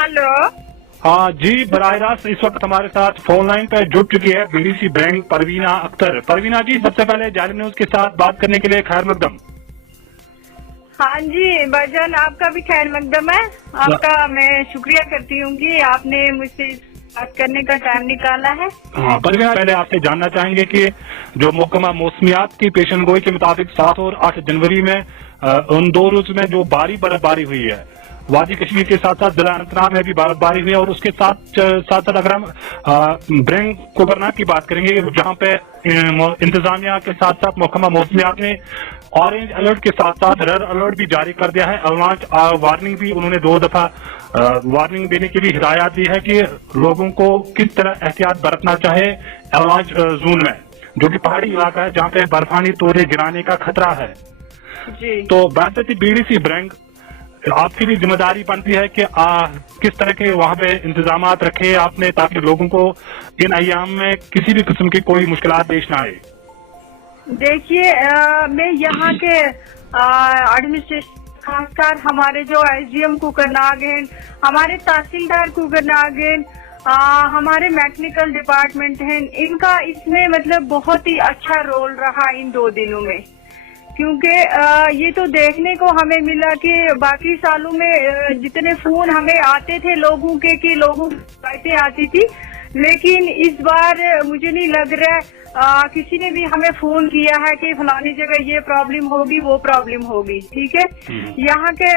Hello. हाँ जी, बराह रास्त इस वक्त हमारे साथ फोन लाइन पर जुड़ चुकी है बीडीसी बैंक परवीना अख्तर। परवीना जी, सबसे पहले जालिम न्यूज के साथ बात करने के लिए खैर मकदम। हाँ जी भाईजान, आपका भी खैर मकदम है। आपका मैं शुक्रिया करती हूँ कि आपने मुझसे बात करने का टाइम निकाला है। हाँ परवीना, पहले आपसे जानना चाहेंगे कि जो महकमा मौसमियात की पेशन गोई के मुताबिक 7 और 8 जनवरी में उन 2 रोज में जो बर्फबारी हुई है, वादी कश्मीर के साथ साथ जिला अनंतनाग में भी बर्फबारी हुई है, और उसके साथ अगर हम ब्रेंग कोबरनाग की बात करेंगे, जहाँ पे इंतजामिया के साथ साथ महकमा मौसमियात ने ऑरेंज अलर्ट के साथ साथ रेड अलर्ट भी जारी कर दिया है। अवलांच वार्निंग भी उन्होंने 2 दफा वार्निंग देने की भी हिदायत दी है कि लोगों को किस तरह एहतियात बरतना चाहे अवलांच जोन में, जो कि पहाड़ी इलाका है जहाँ पे बर्फानी तोड़े गिराने का खतरा है। जी। तो बासती बीडीसी बैंक आपकी भी जिम्मेदारी बनती है कि किस तरह के वहाँ पे इंतजाम रखे आपने, ताकि लोगों को इन अय्याम में किसी भी किस्म की कोई मुश्किलात पेश ना आए। देखिए, मैं यहाँ के एडमिनिस्ट्रेशन, खासकर हमारे जो एसडीएम कुकरनाग हैं, हमारे तहसीलदार कुकरनाग हैं, हमारे मैकेनिकल डिपार्टमेंट हैं, इनका इसमें मतलब बहुत ही अच्छा रोल रहा इन 2 दिनों में। क्योंकि ये तो देखने को हमें मिला कि बाकी सालों में जितने फोन हमें आते थे लोगों के, कि लोगों की शिकायतें आती थी, लेकिन इस बार मुझे नहीं लग रहा है किसी ने भी हमें फोन किया है कि फलानी जगह ये प्रॉब्लम होगी, वो प्रॉब्लम होगी। ठीक है, यहाँ के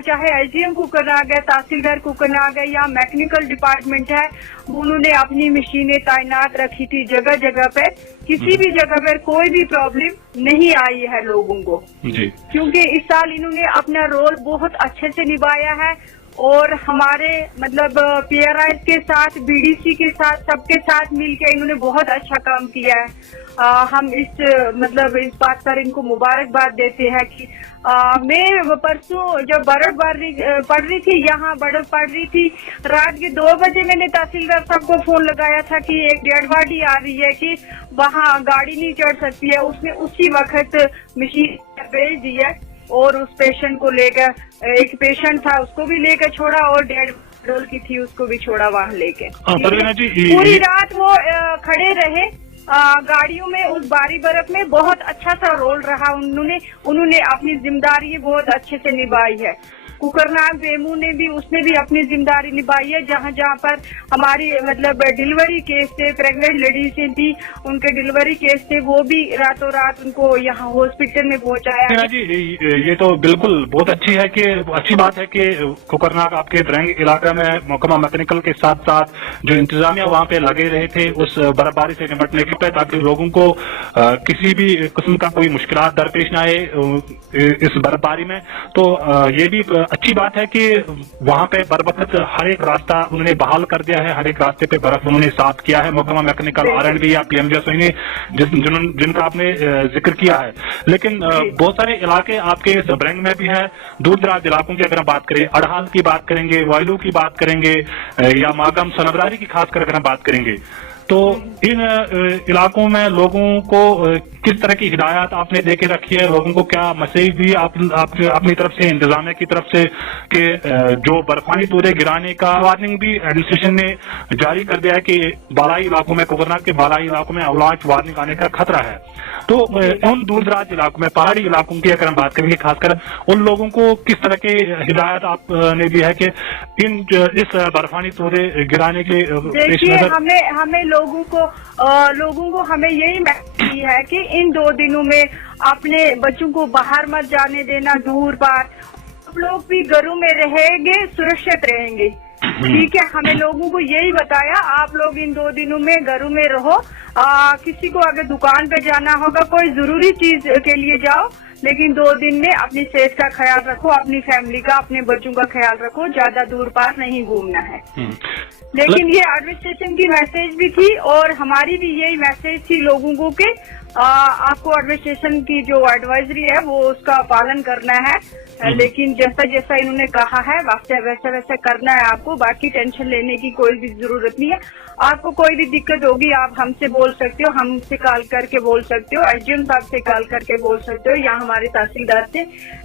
चाहे एसडीएम कुकरनाग है, तहसीलदार कुकरनाग है, या मैकेनिकल डिपार्टमेंट है, उन्होंने अपनी मशीनें तैनात रखी थी जगह जगह पे। किसी भी जगह पर कोई भी प्रॉब्लम नहीं आई है लोगों को जी। क्योंकि इस साल इन्होंने अपना रोल बहुत अच्छे से निभाया है, और हमारे मतलब पीआरआई के साथ, बीडीसी के साथ, सबके साथ मिलकर इन्होंने बहुत अच्छा काम किया है। हम इस बात पर इनको मुबारकबाद देते हैं कि मैं परसों जब बर्फबारी पड़ रही थी, यहाँ बर्फ पड़ रही थी, रात के 2 बजे मैंने तहसीलदार साहब को फोन लगाया था कि एक डेड बॉडी आ रही है, कि वहाँ गाड़ी नहीं चढ़ सकती है। उसने उसी वक्त मशीन भेज दी है, और उस पेशेंट को लेकर, एक पेशेंट था उसको भी लेकर छोड़ा, और डेड डोल की थी उसको भी छोड़ा वहाँ लेके। पूरी रात वो खड़े रहे गाड़ियों में उस भारी बर्फ में। बहुत अच्छा सा रोल रहा उन्होंने अपनी जिम्मेदारी बहुत अच्छे से निभाई है। कुकरनाग बेमू ने भी, उसने भी अपनी जिम्मेदारी निभाई है। जहाँ जहाँ पर हमारी डिलीवरी केस थे, प्रेग्नेंट लेडीज थी, उनके डिलीवरी केस थे, वो भी रातों रात उनको यहाँ हॉस्पिटल में पहुँचाया। जी, ये तो बिल्कुल बहुत अच्छी बात है कि कुकरनाग आपके ब्रेंग इलाका में महकमा मैकेनिकल के साथ साथ जो इंतजामिया वहाँ पे लगे रहे थे उस बर्फबारी से निपटने के, ताकि लोगों को किसी भी किस्म का कोई मुश्किलात दरपेश न आए इस बर्फबारी में। तो ये भी अच्छी बात है कि वहाँ पे बरवक्त हर एक रास्ता उन्होंने बहाल कर दिया है, हर एक रास्ते पे बर्फ उन्होंने साफ किया है। महकमा मैकेनिकल आर&बी या पीएमजीएसवाई ने जिनका आपने जिक्र किया है। लेकिन बहुत सारे इलाके आपके ब्रेंग में भी है, दूर दराज इलाकों की अगर हम बात करें, अड़हाल की बात करेंगे, वायलू की बात करेंगे, या मागम सनबरारी की खासकर अगर हम बात करेंगे, तो इन इलाकों में लोगों को किस तरह की हिदायत आपने दे के रखी है, लोगों को क्या मैसेज दी आप अपनी तरफ से, इंतजामिया की तरफ से, कि जो बर्फानी तोड़े गिराने का वार्निंग भी एडमिनिस्ट्रेशन ने जारी कर दिया है कि बालाई इलाकों में, कुकरनाग के बालाई इलाकों में अवलांच वार्निंग आने का खतरा है। तो उन दूर दराज इलाकों में, पहाड़ी इलाकों की अगर हम बात करेंगे, खासकर उन लोगों को किस तरह की हिदायत आपने दी है कि इस बर्फानी तोड़े गिराने के? देखिए, हमें लोगों को हमें यही मैसेज दी है कि इन 2 दिनों में अपने बच्चों को बाहर मत जाने देना, दूर बार। आप लोग भी घरों में रहेंगे, सुरक्षित रहेंगे। ठीक है, हमें लोगों को यही बताया, आप लोग इन 2 दिनों में घरों में रहो। किसी को अगर दुकान पे जाना होगा, कोई जरूरी चीज के लिए जाओ, लेकिन 2 दिन में अपनी सेहत का ख्याल रखो, अपनी फैमिली का, अपने बच्चों का ख्याल रखो, ज्यादा दूर पार नहीं घूमना है। लेकिन ये एडमिनिस्ट्रेशन की मैसेज भी थी, और हमारी भी यही मैसेज थी लोगों को कि आपको एडमिनिस्ट्रेशन की जो एडवाइजरी है वो उसका पालन करना है। लेकिन जैसा जैसा इन्होंने कहा है वैसा वैसा करना है आपको, बाकी टेंशन लेने की कोई भी जरूरत नहीं है। आपको कोई भी दिक्कत होगी आप हमसे बोल सकते हो, हमसे कॉल करके बोल सकते हो, एसडीएम साहब से कॉल करके बोल सकते हो, या हमारे तहसीलदार से।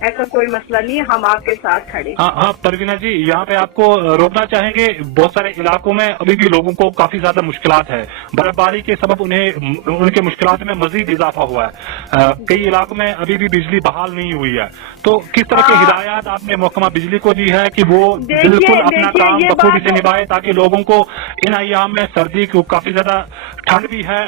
ऐसा कोई मसला नहीं है, हम आपके साथ खड़े। हाँ परवीना जी, यहाँ पे आपको रोकना चाहेंगे, बहुत सारे इलाकों में अभी भी लोगों को काफी ज्यादा मुश्किलात है, बर्फबारी के सबब उनके मुश्किलात में मजीद इजाफा हुआ है। कई इलाकों में अभी भी बिजली बहाल नहीं हुई है, तो किस तरह की हिदायत आपने महकमा बिजली को दी है कि वो बिल्कुल अपना काम बखूबी से निभाए, ताकि लोगों को इन अय्याम में, सर्दी को काफी ज्यादा ठंड भी है,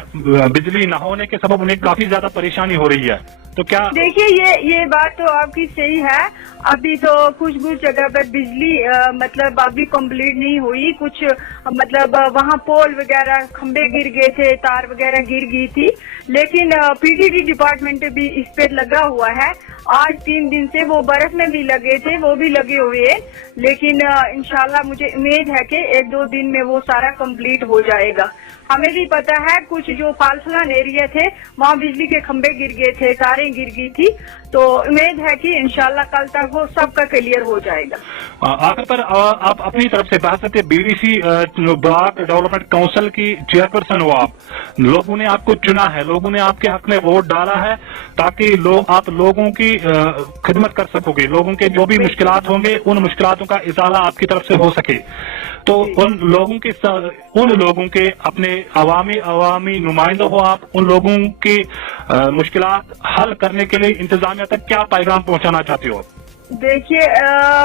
बिजली न होने के सबब उन्हें काफी ज्यादा परेशानी हो रही है, तो क्या? देखिए ये बात तो आपकी सही है। अभी तो कुछ जगह पर बिजली मतलब अभी कंप्लीट नहीं हुई, कुछ मतलब वहाँ पोल वगैरह खंबे गिर गए थे, तार वगैरह गिर गई थी, लेकिन पीडीडी डिपार्टमेंट भी इस पे लगा हुआ है। आज 3 दिन से वो बर्फ में भी लगे थे, वो भी लगे हुए हैं, लेकिन इंशाल्लाह मुझे उम्मीद है कि 1-2 दिन में वो सारा कंप्लीट हो जाएगा। हमें भी पता है कुछ जो फालसलान एरिया थे वहाँ बिजली के खंबे गिर गए थे, तारें गिर गई थी, तो उम्मीद है कि इंशाल्लाह कल तक वो सबका क्लियर हो जाएगा। आखिर पर आप अपनी तरफ से बात करते, बीडीसी ब्लॉक डेवलपमेंट काउंसिल की चेयरपर्सन हो आप, लोगों ने आपको चुना है, लोगों ने आपके हक में वोट डाला है ताकि आप लोगों की खिदमत कर सकोगे, लोगों के जो भी मुश्किलात होंगे उन मुश्किलातों का इजाला आपकी तरफ से हो सके, तो उन लोगों के अपने अवामी नुमाइंदा हो आप, उन लोगों की मुश्किलात हल करने के लिए इंतजामिया तक क्या पैगाम पहुंचाना चाहते हो? देखिए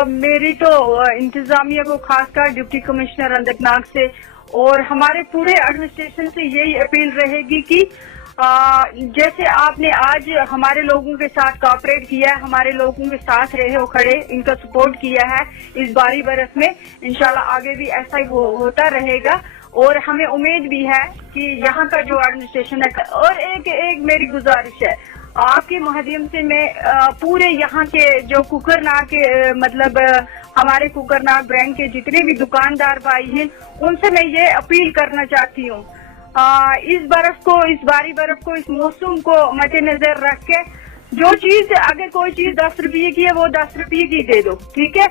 मेरी तो इंतजामिया को खासकर डिप्टी कमिश्नर अनंतनाग से और हमारे पूरे एडमिनिस्ट्रेशन से यही अपील रहेगी कि जैसे आपने आज हमारे लोगों के साथ कोऑपरेट किया है, हमारे लोगों के साथ रहे हो खड़े, इनका सपोर्ट किया है इस बारी बरस में, इंशाल्लाह आगे भी ऐसा ही होता रहेगा। और हमें उम्मीद भी है कि यहाँ का जो एडमिनिस्ट्रेशन है, और एक मेरी गुजारिश है आपके माध्यम से, मैं पूरे यहाँ के जो कुकरनाग के मतलब हमारे कुकरनाग बैंक के जितने भी दुकानदार भाई हैं उनसे मैं ये अपील करना चाहती हूँ, इस बारी बर्फ को, इस मौसम को मद्देनजर रख के जो चीज, अगर कोई चीज 10 रुपये की है वो 10 रुपये की दे दो, ठीक है।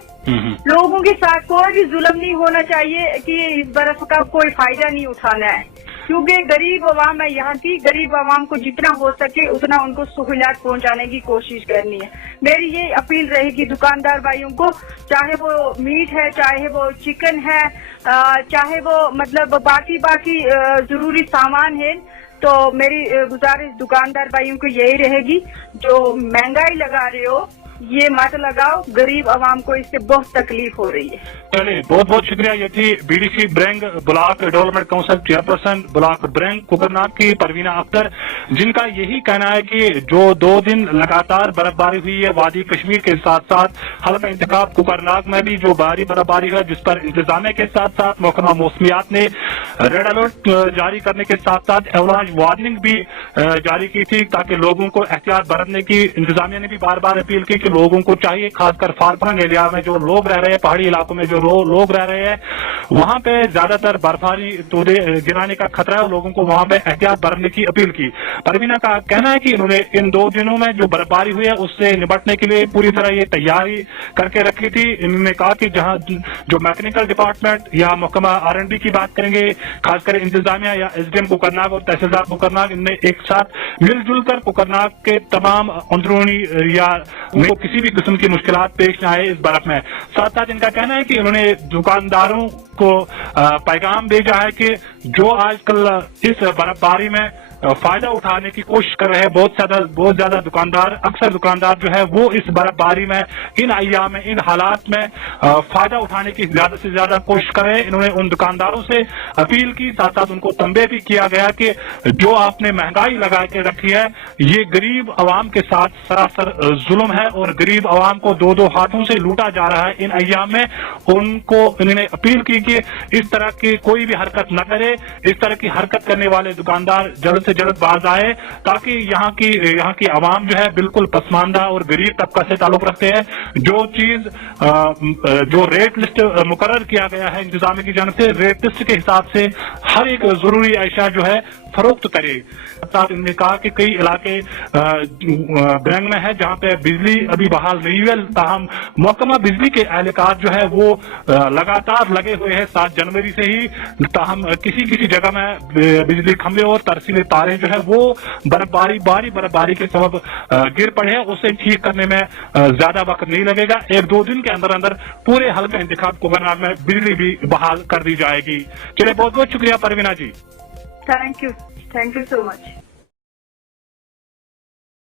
लोगों के साथ कोई भी जुल्म नहीं होना चाहिए कि इस बर्फ का कोई फायदा नहीं उठाना है, क्योंकि गरीब अवाम है यहाँ की, गरीब अवाम को जितना हो सके उतना उनको सहूलियत पहुंचाने की कोशिश करनी है। मेरी ये अपील रहेगी दुकानदार भाइयों को, चाहे वो मीट है, चाहे वो चिकन है, चाहे वो मतलब बाकी जरूरी सामान है, तो मेरी गुजारिश दुकानदार भाइयों को यही रहेगी, जो महंगाई लगा रहे हो ये मत लगाओ, गरीब आवाम को इससे बहुत तकलीफ हो रही है। चलिए बहुत बहुत शुक्रिया। ये थी BDC Breng block development council chairperson block Breng Kokernag की परवीना अख्तर, जिनका यही कहना है कि जो 2 दिन लगातार बर्फबारी हुई है वादी कश्मीर के साथ साथ हल्का इंतखाब कुकरनाग में भी जो भारी बर्फबारी है, जिस पर इंतजामिया के साथ साथ महकमा मौसमियात ने रेड अलर्ट जारी करने के साथ साथ एवलांच वार्निंग भी जारी की थी, ताकि लोगों को एहतियात बरतने की इंतजामिया ने भी बार बार अपील की कि लोगों को चाहिए, खासकर फारफरंग एरिया में जो लोग रह रहे हैं, पहाड़ी इलाकों में जो लोग रह रहे हैं, वहां पे ज्यादातर बर्फबारी तोड़े गिराने का खतरा है, लोगों को वहां पे एहतियात बरतने की अपील की। परवीना का कहना है कि इन्होंने इन 2 दिनों में जो बर्फबारी हुई है उससे निपटने के लिए पूरी तरह ये तैयारी करके रखी थी। इन्होंने कहा कि जहां जो मैकेनिकल डिपार्टमेंट या महकमा R&D की बात करेंगे, खासकर इंतजामिया या SDM कुकरनाग और तहसीलदार कुकरनाग, इनने एक साथ मिलजुल कर कुकरनाग के तमाम अंदरूनी या किसी भी किस्म की मुश्किलात पेश न आए इस बर्फ में। साथ साथ इनका कहना है कि उन्होंने दुकानदारों को पैगाम भेजा है कि जो आजकल इस बर्फबारी में फायदा उठाने की कोशिश कर रहे हैं, बहुत ज्यादा दुकानदार जो है वो इस बर्फबारी में, इन अय्याम में, इन हालात में फायदा उठाने की ज्यादा से ज्यादा कोशिश कर रहे हैं। इन्होंने उन दुकानदारों से अपील की, साथ साथ उनको तंबे भी किया गया कि जो आपने महंगाई लगा के रखी है ये गरीब आवाम के साथ सरासर जुल्म है और गरीब आवाम को 2-2 हाथों से लूटा जा रहा है इन अय्याम में। उनको इन्होंने अपील की कि इस तरह की कोई भी हरकत न करे, इस तरह की हरकत करने वाले दुकानदार जल्द से से जल्द बाज आए, ताकि यहाँ की आवाम जो है बिल्कुल पसमानदा और गरीब तबका से ताल्लुक रखते हैं। जो रेट लिस्ट मुकर्रर किया गया है इंतजामिया की जानिब से, रेट लिस्ट के हिसाब से हर एक जरूरी अशिया जो है फरोख्त करे। साथ इन्होंने कहा कि कई इलाके ब्रंग में है जहाँ पे बिजली अभी बहाल नहीं हुई है, ताहम महकमा बिजली के एहलकार जो है वो लगातार लगे हुए हैं 7 जनवरी से ही, ताहम किसी जगह में बिजली खंभे और तरसीली तारें जो है वो बर्फबारी के सबब गिर पड़े हैं। उसे ठीक करने में ज्यादा वक्त नहीं लगेगा, 1-2 दिन के अंदर अंदर पूरे हल्का इंतखाब कोकरनाग में बिजली भी बहाल कर दी जाएगी। चलिए, बहुत बहुत शुक्रिया Parveena ji. Thank you so much.